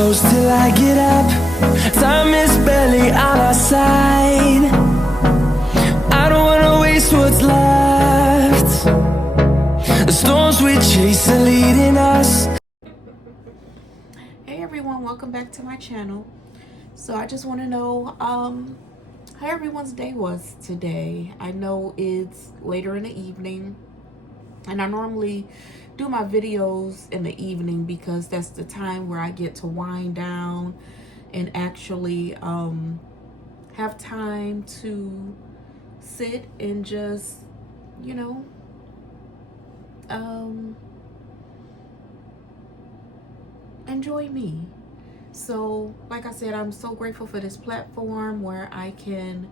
close till I get up. Time is barely on our side. I don't wanna waste what's left. The storms we chase are leading us. Hey everyone, welcome back to my channel. So I just want to know how everyone's day was today. I know it's later in the evening, and I normally do my videos in the evening because that's the time where I get to wind down and actually have time to sit and just, you know, enjoy me. So like I said, I'm so grateful for this platform where I can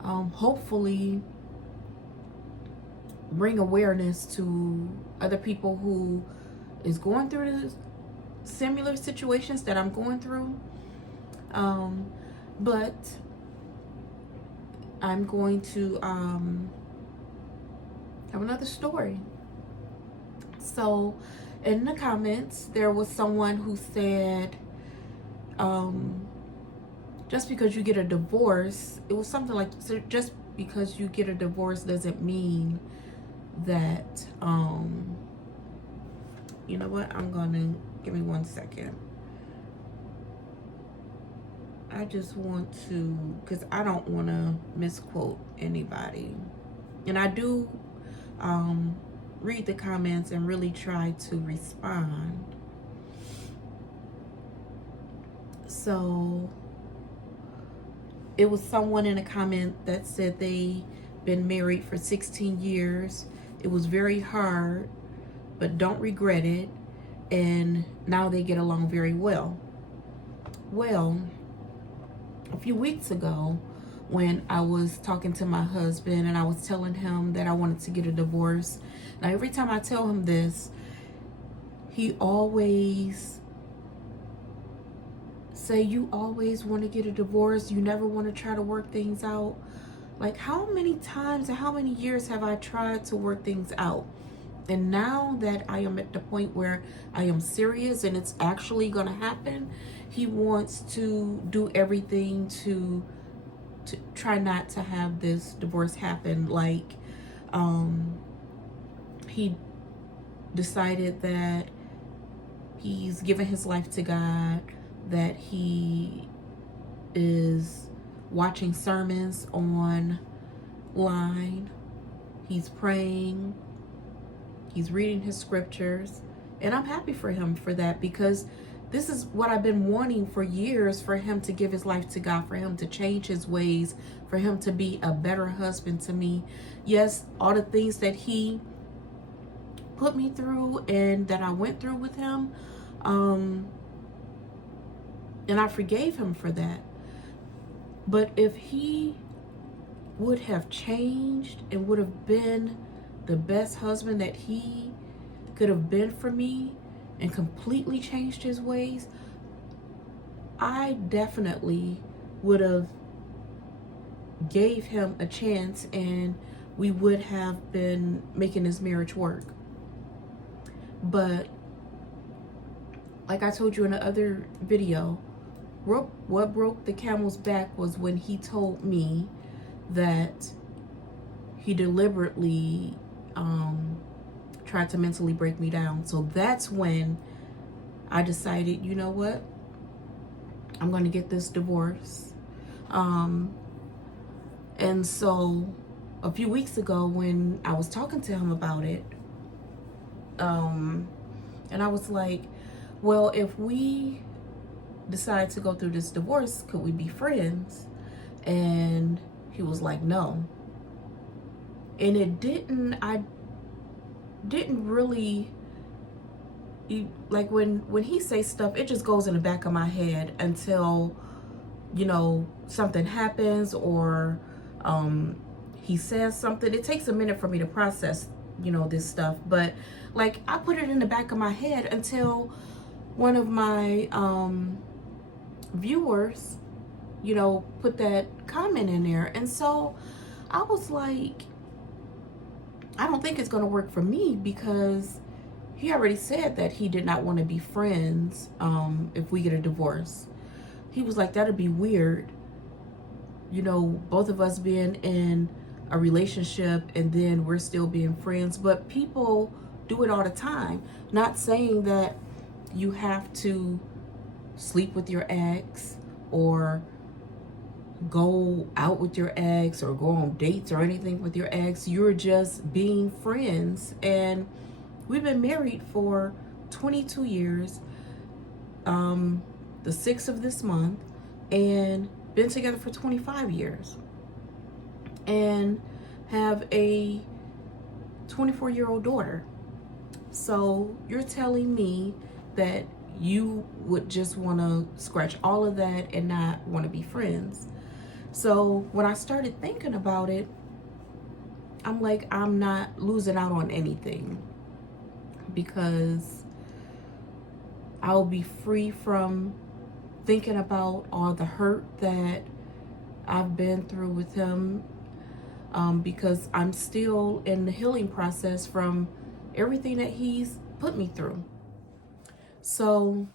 hopefully bring awareness to other people who is going through the similar situations that I'm going through. But I'm going to have another story. So in the comments, there was someone who said, just because you get a divorce, it was something like, so just because you get a divorce doesn't mean that, you know what, I'm gonna, give me 1 second. I just want to, because I don't want to misquote anybody. And I do read the comments and really try to respond. So it was someone in a comment that said they been married for 16 years. It was very hard, but don't regret it. And now they get along very well. Well, a few weeks ago, when I was talking to my husband and I was telling him that I wanted to get a divorce. Now, every time I tell him this, he always say, you always want to get a divorce. You never want to try to work things out. Like, how many times and how many years have I tried to work things out? And now that I am at the point where I am serious and it's actually going to happen, he wants to do everything to try not to have this divorce happen. Like, he decided that he's given his life to God, that he is watching sermons online, he's praying, he's reading his scriptures, and I'm happy for him for that, because this is what I've been wanting for years, for him to give his life to God, for him to change his ways, for him to be a better husband to me. Yes, all the things that he put me through and that I went through with him, and I forgave him for that. But if he would have changed and would have been the best husband that he could have been for me and completely changed his ways, I definitely would have gave him a chance and we would have been making this marriage work. But like I told you in the other video, what broke the camel's back was when he told me that he deliberately tried to mentally break me down. So that's when I decided, you know what, I'm going to get this divorce. And so a few weeks ago when I was talking to him about it, and I was like, well, if we decide to go through this divorce, could we be friends? And he was like, no. And I didn't really, like, when he says stuff, it just goes in the back of my head until, you know, something happens or he says something. It takes a minute for me to process, you know, this stuff. But like, I put it in the back of my head until one of my viewers, you know, put that comment in there. And so I was like, I don't think it's going to work for me, because he already said that he did not want to be friends if we get a divorce. He was like, that'd be weird, you know, both of us being in a relationship and then we're still being friends. But people do it all the time. Not saying that you have to sleep with your ex or go out with your ex or go on dates or anything with your ex. You're just being friends. And we've been married for 22 years, the 6th of this month, and been together for 25 years and have a 24-year-old daughter. So you're telling me that you would just want to scratch all of that and not want to be friends. So when I started thinking about it, I'm like, I'm not losing out on anything, because I'll be free from thinking about all the hurt that I've been through with him, because I'm still in the healing process from everything that he's put me through. So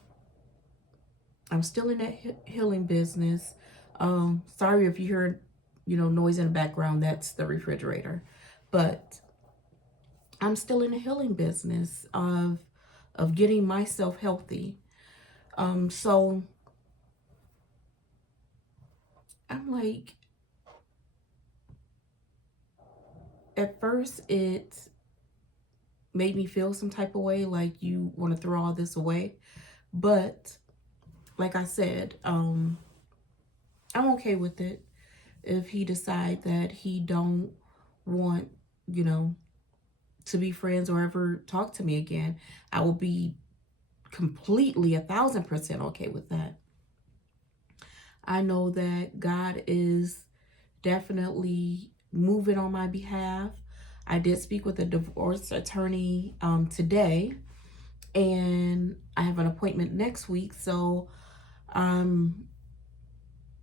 I'm still in that healing business. Sorry if you heard, noise in the background. That's the refrigerator. But I'm still in the healing business of getting myself healthy. So I'm like, at first it made me feel some type of way, like you want to throw all this away. But like I said, I'm okay with it. If he decides that he don't want, to be friends or ever talk to me again, I will be completely 1,000% okay with that. I know that God is definitely moving on my behalf. I did speak with a divorce attorney today, and I have an appointment next week. So I'm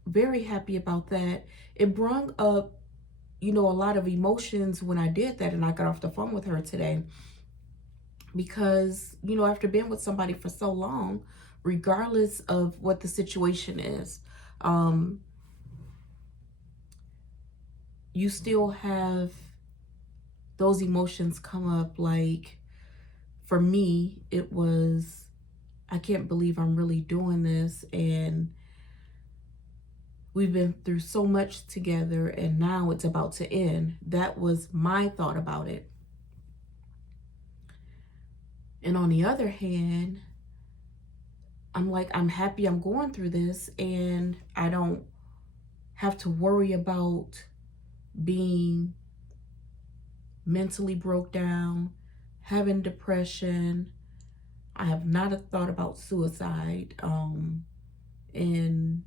very happy about that. It brought up, a lot of emotions when I did that, and I got off the phone with her today. Because, after being with somebody for so long, regardless of what the situation is, you still have those emotions come up. Like, for me, it was, I can't believe I'm really doing this, and we've been through so much together, and now it's about to end. That was my thought about it. And on the other hand, I'm like, I'm happy I'm going through this, and I don't have to worry about being mentally broke down, having depression. I have not a thought about suicide in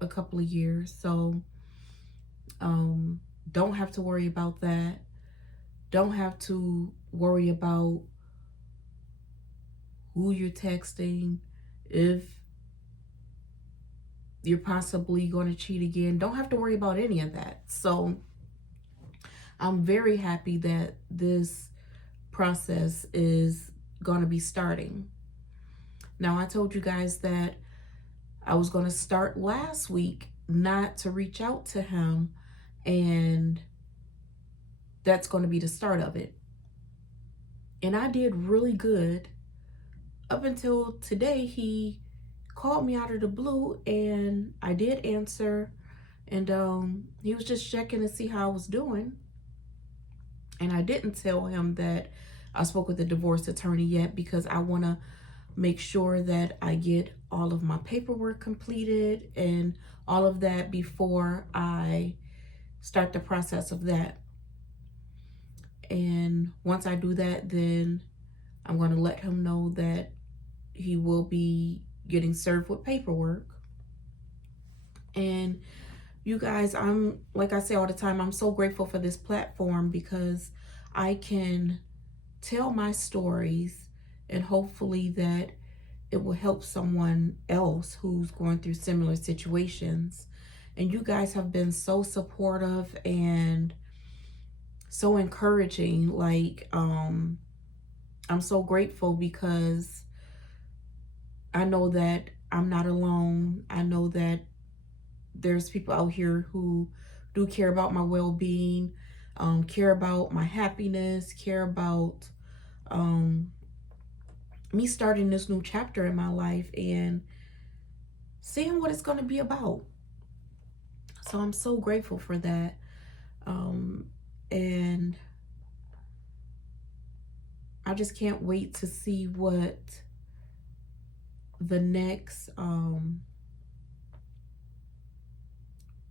a couple of years. So don't have to worry about that. Don't have to worry about who you're texting, if you're possibly going to cheat again. Don't have to worry about any of that. So I'm very happy that this process is going to be starting. Now, I told you guys that I was going to start last week not to reach out to him, and that's going to be the start of it. And I did really good up until today. He called me out of the blue, and I did answer, and he was just checking to see how I was doing. And I didn't tell him that I spoke with the divorce attorney yet, because I want to make sure that I get all of my paperwork completed and all of that before I start the process of that. And once I do that, then I'm going to let him know that he will be getting served with paperwork. And you guys, I'm, like I say all the time, I'm so grateful for this platform, because I can tell my stories, and hopefully that it will help someone else who's going through similar situations. And you guys have been so supportive, and so encouraging. Like, I'm so grateful because I know that I'm not alone. I know that there's people out here who do care about my well-being, care about my happiness, care about me starting this new chapter in my life and seeing what it's going to be about. So I'm so grateful for that. And I just can't wait to see what the next,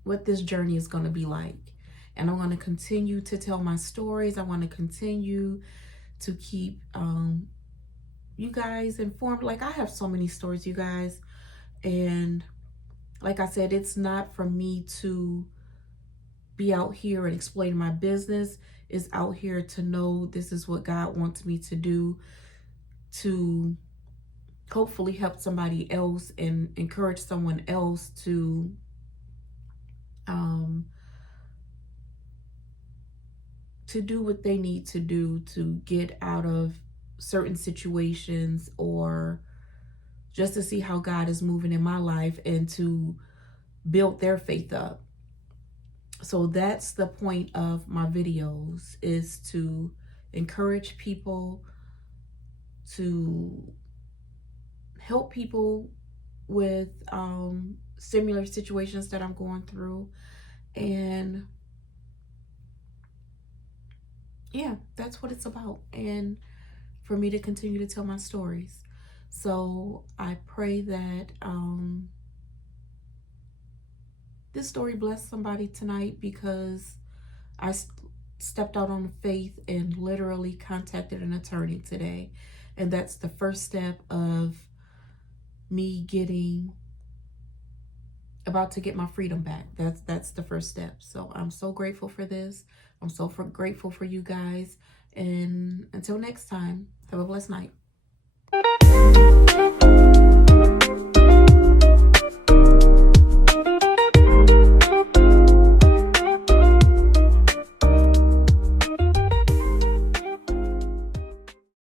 what this journey is going to be like. And I'm going to continue to tell my stories. I want to continue to keep you guys informed. Like, I have so many stories, you guys. And like I said, it's not for me to be out here and explain my business. It's out here to know this is what God wants me to do, to hopefully help somebody else and encourage someone else to do what they need to do to get out of certain situations, or just to see how God is moving in my life and to build their faith up. So that's the point of my videos, is to encourage people, to help people with similar situations that I'm going through. And yeah, that's what it's about. And for me to continue to tell my stories. So I pray that this story blessed somebody tonight, because I stepped out on faith and literally contacted an attorney today. And that's the first step of me about to get my freedom back. That's the first step. So I'm so grateful for this. I'm so grateful for you guys. And until next time, have a blessed night.